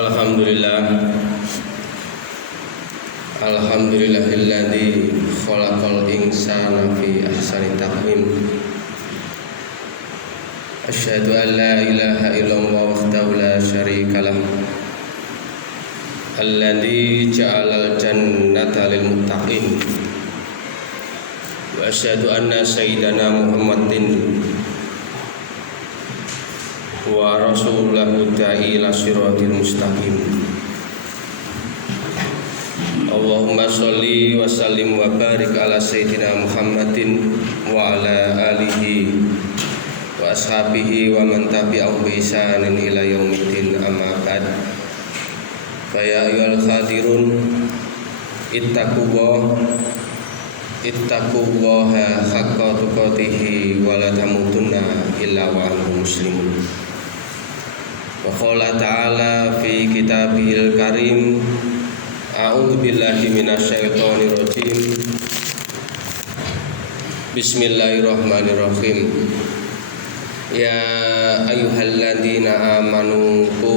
Alhamdulillah. Alhamdulillahilladzi khalaqal insana fi ahsani taqwim. Asyhadu an la ilaha illallah wahdahu la syarika lah. Alladzi ja'alal jannata lil muttaqin. Wa asyhadu anna sayyidana Muhammadin wa rasulahu da'i ila siratil mustaqim. Allahumma sholli wa sallim wa barik ala sayyidina Muhammadin wa ala alihi wa ashabihi wa man tabi'ahum bi ihsanin ila yaumiddin, amma ba'd. Fa ya ayyuhal khadirun ittaqullaha haqqa tuqatih wa la tamutunna illa wa antum muslimun. Wa qala ta'ala fi kitabihil karim, a'udzu billahi minasyaitonir rajim. Bismillahirrahmanirrahim. Ya ayyuhalladzina amanu qu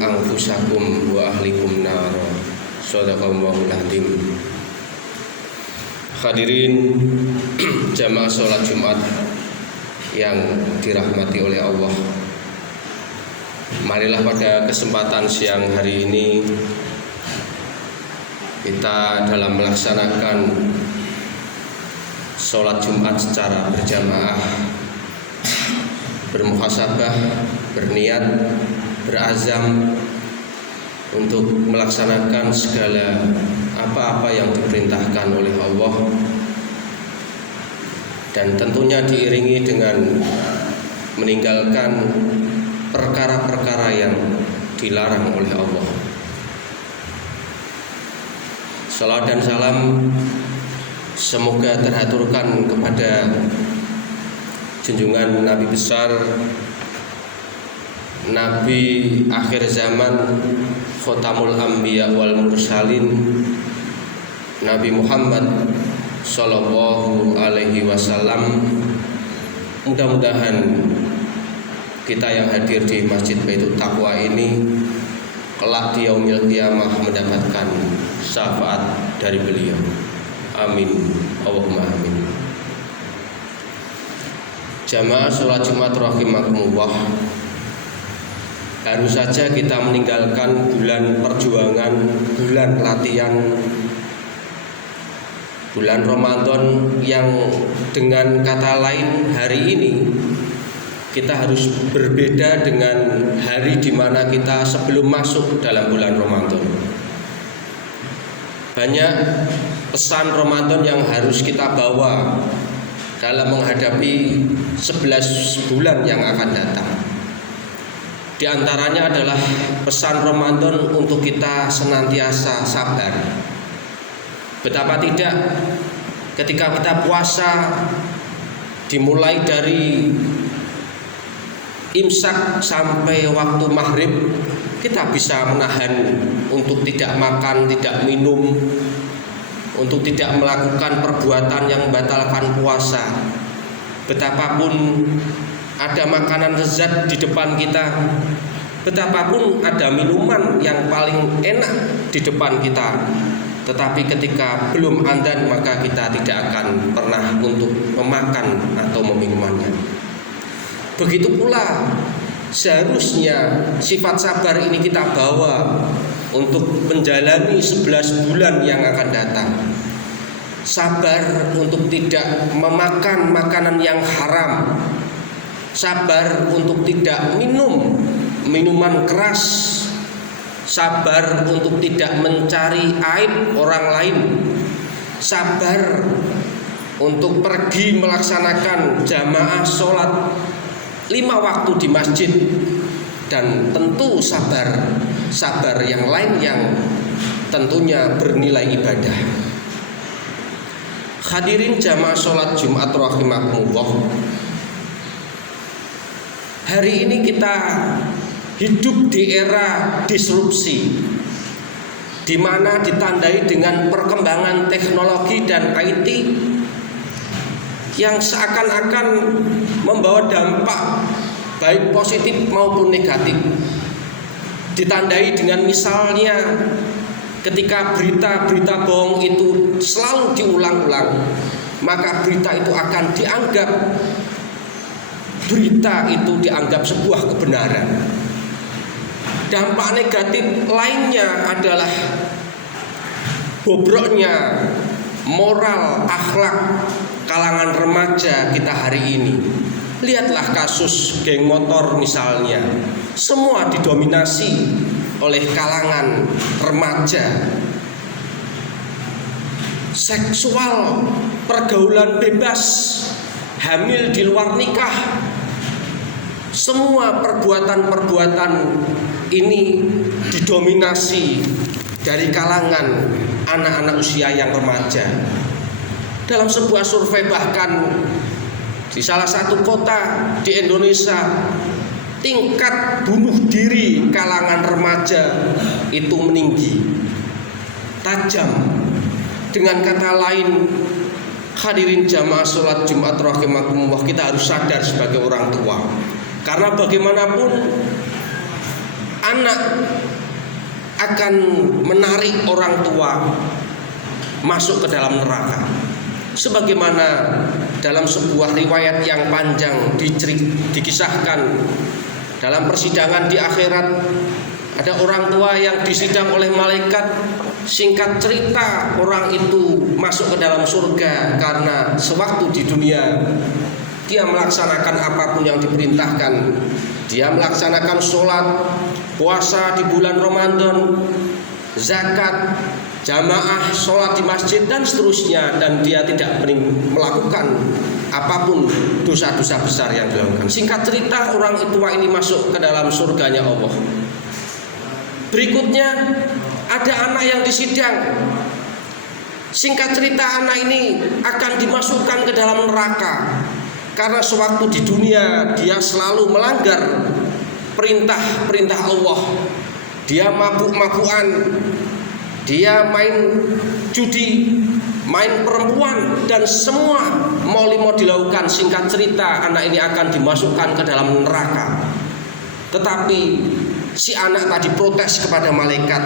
anfusakum wa ahlikum nara. Shadaqallahul azim. Hadirin jamaah sholat Jumat yang dirahmati oleh Allah, marilah pada kesempatan siang hari ini kita dalam melaksanakan sholat Jumat secara berjamaah bermuhasabah, berniat, berazam untuk melaksanakan segala apa-apa yang diperintahkan oleh Allah, dan tentunya diiringi dengan meninggalkan perkara-perkara yang dilarang oleh Allah. Salawat dan salam semoga terhaturkan kepada junjungan Nabi besar, Nabi akhir zaman, Khotamul Anbiya wal Mursalin, Nabi Muhammad Sallallahu Alaihi Wasallam. Mudah-mudahan kita yang hadir di Masjid Baitul Taqwa ini kelak di yaumil qiyamah mendapatkan syafaat dari beliau. Amin, Allahumma amin. Jamaah sholat Jumat rahimakumullah, baru saja kita meninggalkan bulan perjuangan, bulan latihan, bulan Ramadan yang dengan kata lain hari ini kita harus berbeda dengan hari di mana kita sebelum masuk dalam bulan Ramadan. Banyak pesan Ramadan yang harus kita bawa dalam menghadapi 11 bulan yang akan datang. Di antaranya adalah pesan Ramadan untuk kita senantiasa sabar. Betapa tidak ketika kita puasa, dimulai dari imsak sampai waktu maghrib, kita bisa menahan untuk tidak makan, tidak minum, untuk tidak melakukan perbuatan yang membatalkan puasa. Betapapun ada makanan lezat di depan kita, betapapun ada minuman yang paling enak di depan kita, tetapi ketika belum adzan maka kita tidak akan pernah untuk memakan atau meminumnya. Begitu pula seharusnya sifat sabar ini kita bawa untuk menjalani 11 bulan yang akan datang. Sabar untuk tidak memakan makanan yang haram, sabar untuk tidak minum minuman keras, sabar untuk tidak mencari aib orang lain, sabar untuk pergi melaksanakan jamaah sholat 5 waktu di masjid, dan tentu sabar yang lain yang tentunya bernilai ibadah. Hadirin jamaah sholat Jumat rahimakumullah, hari ini kita hidup di era disrupsi, di mana ditandai dengan perkembangan teknologi dan IT yang seakan-akan membawa dampak baik positif maupun negatif. ditandai dengan misalnya ketika berita-berita bohong itu selalu diulang-ulang, maka berita itu akan dianggap sebuah kebenaran. Dampak negatif lainnya adalah bobroknya moral akhlak kalangan remaja kita hari ini. Lihatlah kasus geng motor misalnya, semua didominasi oleh kalangan remaja. Seksual, pergaulan bebas, hamil di luar nikah, semua perbuatan-perbuatan ini didominasi dari kalangan anak-anak usia yang remaja. Dalam sebuah survei bahkan di salah satu kota di Indonesia, tingkat bunuh diri kalangan remaja itu meninggi tajam. Dengan kata lain, hadirin jamaah sholat Jumat rahimakumullah, kita harus sadar sebagai orang tua, karena bagaimanapun anak akan menarik orang tua masuk ke dalam neraka. Sebagaimana dalam sebuah riwayat yang panjang dikisahkan dalam persidangan di akhirat, ada orang tua yang disidang oleh malaikat. Singkat cerita, orang itu masuk ke dalam surga karena sewaktu di dunia dia melaksanakan apapun yang diperintahkan. Dia melaksanakan sholat, puasa di bulan Ramadan, zakat, jamaah, sholat di masjid dan seterusnya, dan dia tidak melakukan apapun dosa-dosa besar yang dilakukan. Singkat cerita, orang tua ini masuk ke dalam surganya Allah. Berikutnya ada anak yang disidang. Singkat cerita, anak ini akan dimasukkan ke dalam neraka karena sewaktu di dunia dia selalu melanggar perintah-perintah Allah. Dia mabuk-mabukan, dia main judi, main perempuan, dan semua mau dilakukan. Singkat cerita, anak ini akan dimasukkan ke dalam neraka. Tetapi si anak tadi protes kepada malaikat,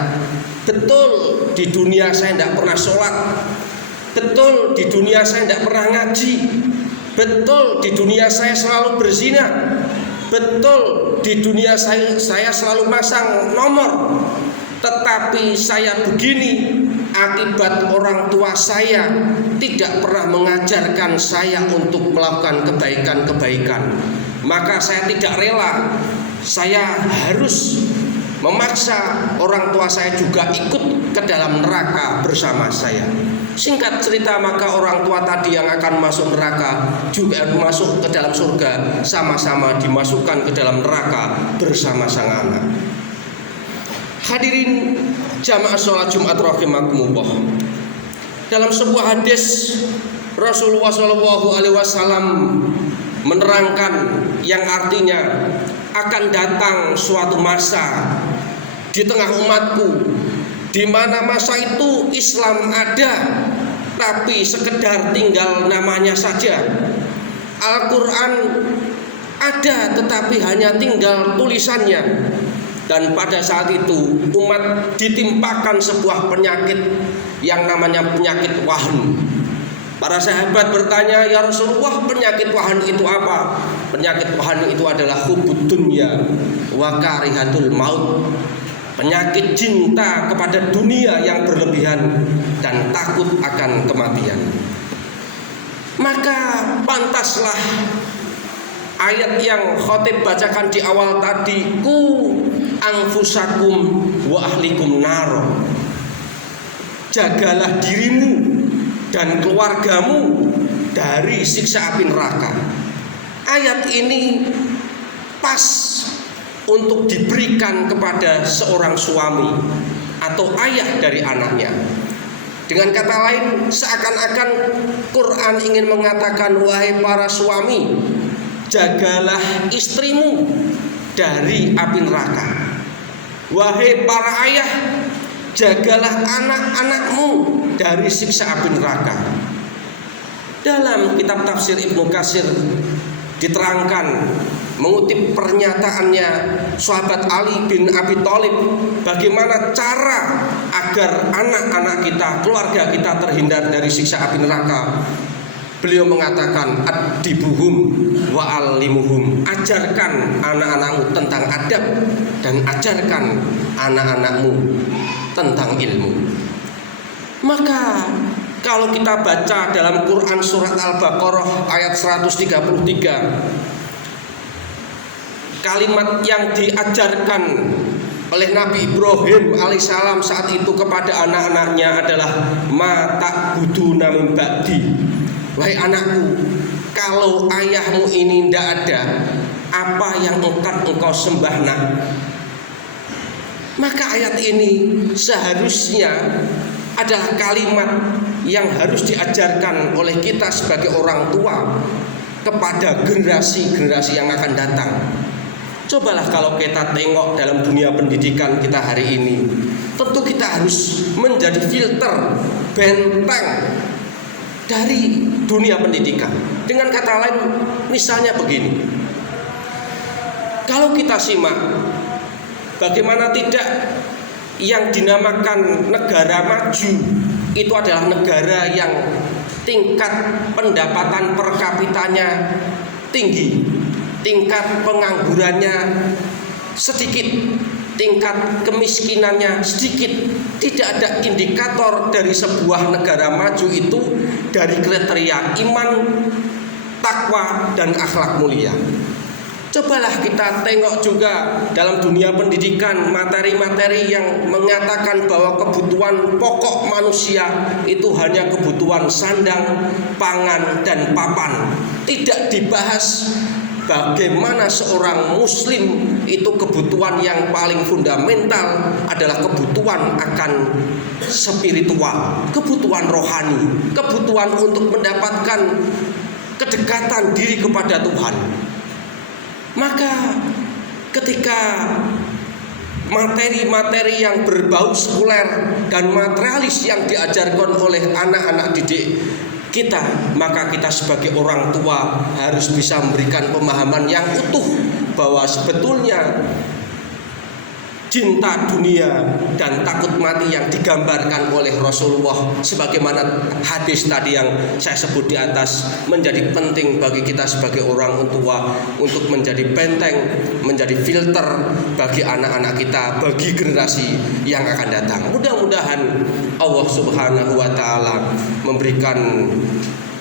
betul di dunia saya tidak pernah sholat, betul di dunia saya tidak pernah ngaji, betul di dunia saya selalu berzina, betul di dunia saya selalu pasang nomor, tetapi saya begini akibat orang tua saya tidak pernah mengajarkan saya untuk melakukan kebaikan-kebaikan. Maka saya tidak rela, saya harus memaksa orang tua saya juga ikut ke dalam neraka bersama saya. Singkat cerita, maka orang tua tadi yang akan masuk neraka juga masuk ke dalam surga, sama-sama dimasukkan ke dalam neraka bersama sang anak. Hadirin jamaah sholat Jumat rahimakumullah, dalam sebuah hadis Rasulullah SAW menerangkan yang artinya akan datang suatu masa di tengah umatku di mana masa itu Islam ada tapi sekedar tinggal namanya saja. Al-Quran ada tetapi hanya tinggal tulisannya. Dan pada saat itu umat ditimpakan sebuah penyakit yang namanya penyakit wahan. Para sahabat bertanya, ya Rasulullah, penyakit wahan itu apa? Penyakit wahan itu adalah hubud dunya wa karihatul maut. Penyakit cinta kepada dunia yang berlebihan dan takut akan kematian. Maka pantaslah ayat yang khotib bacakan di awal tadi, ku anfusakum wa ahlikum naro. Jagalah dirimu dan keluargamu dari siksa api neraka. Ayat ini pas untuk diberikan kepada seorang suami atau ayah dari anaknya. Dengan kata lain, seakan-akan Quran ingin mengatakan, wahai para suami, jagalah istrimu dari api neraka. Wahai para ayah, jagalah anak-anakmu dari siksa api neraka. Dalam kitab tafsir Ibnu Katsir diterangkan mengutip pernyataannya sahabat Ali bin Abi Thalib, bagaimana cara agar anak-anak kita, keluarga kita terhindar dari siksa api neraka. Beliau mengatakan, adibuhum wa alimuhum, ajarkan anak-anakmu tentang adab dan ajarkan anak-anakmu tentang ilmu. Maka kalau kita baca dalam Quran surat Al-Baqarah ayat 133, kalimat yang diajarkan oleh Nabi Ibrahim alaihissalam saat itu kepada anak-anaknya adalah ma ta'buduna min ba'di. Wahai anakku, kalau ayahmu ini tidak ada, apa yang engkau sembah nak? Maka ayat ini seharusnya adalah kalimat yang harus diajarkan oleh kita sebagai orang tua kepada generasi-generasi yang akan datang. Cobalah kalau kita tengok dalam dunia pendidikan kita hari ini, tentu kita harus menjadi filter, benteng dari dunia pendidikan. Dengan kata lain, misalnya begini, kalau kita simak bagaimana tidak yang dinamakan negara maju itu adalah negara yang tingkat pendapatan per kapitanya tinggi, tingkat penganggurannya sedikit, tingkat kemiskinannya sedikit. Tidak ada indikator dari sebuah negara maju itu dari kriteria iman, takwa, dan akhlak mulia. Cobalah kita tengok juga dalam dunia pendidikan materi-materi yang mengatakan bahwa kebutuhan pokok manusia itu hanya kebutuhan sandang, pangan, dan papan. Tidak dibahas bagaimana seorang muslim itu kebutuhan yang paling fundamental adalah kebutuhan akan spiritual, kebutuhan rohani, kebutuhan untuk mendapatkan kedekatan diri kepada Tuhan. Maka ketika materi-materi yang berbau sekuler dan materialis yang diajarkan oleh anak-anak didik kita, maka kita sebagai orang tua harus bisa memberikan pemahaman yang utuh bahwa sebetulnya cinta dunia dan takut mati yang digambarkan oleh Rasulullah sebagaimana hadis tadi yang saya sebut di atas menjadi penting bagi kita sebagai orang tua untuk menjadi benteng, menjadi filter bagi anak-anak kita, bagi generasi yang akan datang. Mudah-mudahan Allah Subhanahu wa taala memberikan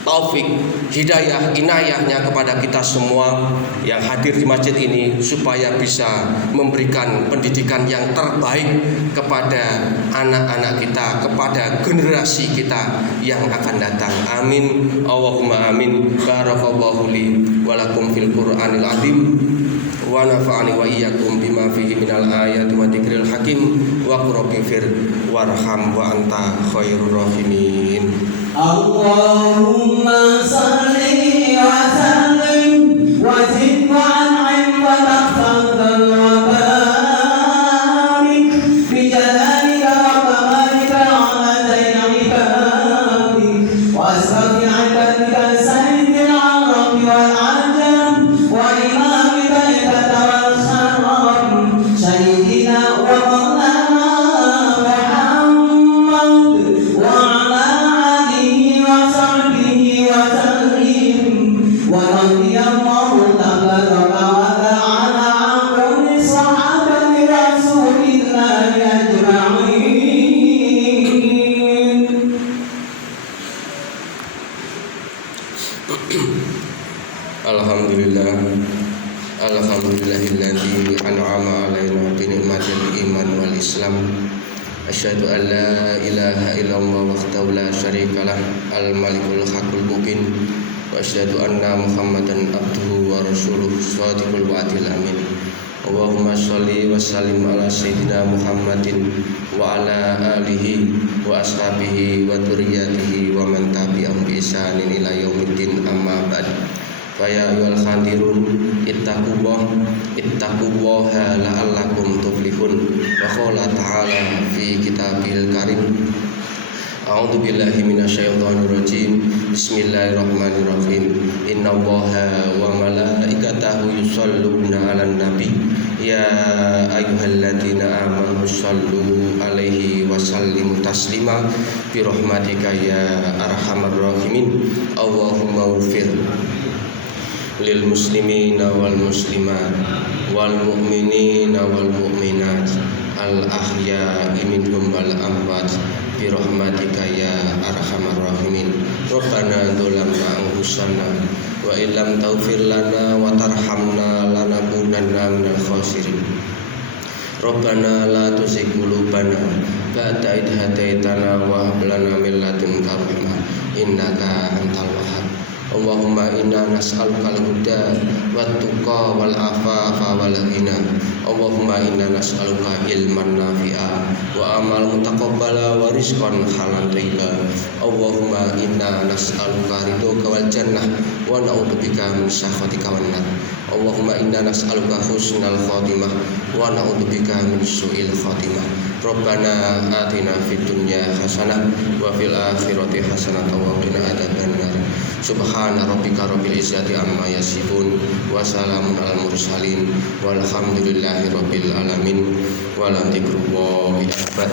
taufik, hidayah, inayahnya kepada kita semua yang hadir di masjid ini supaya bisa memberikan pendidikan yang terbaik kepada anak-anak kita, kepada generasi kita yang akan datang. Amin. Allahumma amin. Barakallahu li wa lakum fil Qur'anil azim wa nafa'ani wa iyyakum bima fihi minal ayati wa dzikril hakim wa qurrabbir warham wa anta khairur rahimin. Allahumma salli wa sallim wa zid wa an'im wa tafadhal wa barik bi jalalika wa kamalika ala zaini ibadika wa asrafi ibadika sayyidil arabi wal ajam wa imami taibata wal kharam sayyidina wa maulana Muhammad wa ala Alhamdulillahilladzi an'ama 'alaina bi ni'matil iman wal islam. Asyhadu an la ilaha illallah wahdahu la syarikalah al-malikul haqqul mubin wa asyhadu anna Muhammadan abduhu wa rasuluh shadiqul wa'dil amin. Allahumma sholli wa sallim ala sayyidina Muhammadin wa ala alihi wa ashabihi wa dzurriyyatihi wa man tabi'ahum bi ihsanin ila yaumiddin amma ba'd. Faya ayyuhal khadirun ittaqullaha la'allakum tuflihun wa qala ta'ala fi kitabil karim A'udzu billahi minasyaitonir rajim. Bismillahirrahmanirrahim. Innallaha wa malaikatahu yusholluna 'alan nabi. Ya ayyuhalladzina amanu shallu 'alaihi wa sallimu taslima bi rahmatika ya arhamar rahimin. Allahumma ighfir lil muslimina wal muslimat wal mu'minina wal mu'minat al ahya'i minhum wal amwat bi rahmatika ya arhamar rahimin. Rabbana dzalamna anfusana wa illam taghfir lana wa tarhamna lanakunanna minal khasirin. Rabbana la tuzigh qulubana ba'da idh hadaitana wa hab lana min ladunka rahmah innaka antal wahhab. Allahumma inna nas'aluka al-huda wat-tuqa wal-afafa wal-ghina. Allahumma inna nas'aluka ilman nafi'a wa amal mutaqabbala wa rizqan halalan thayyiba. Allahumma inna nas'aluka ridhoka wal jannah wa na'udzubika min sakhatika wan nar. Allahumma inna nas'aluka husnal khatimah wa na'udzubika min su'il khatimah. Rabbana atina fid dunya hasanah wa fil akhirati hasanah wa qina adzabannar. Subhana rabbika rabbil izzati amma yasifun wa salamun alal mursalin walhamdulillahi rabbil alamin wa la dzikrullahi akbar.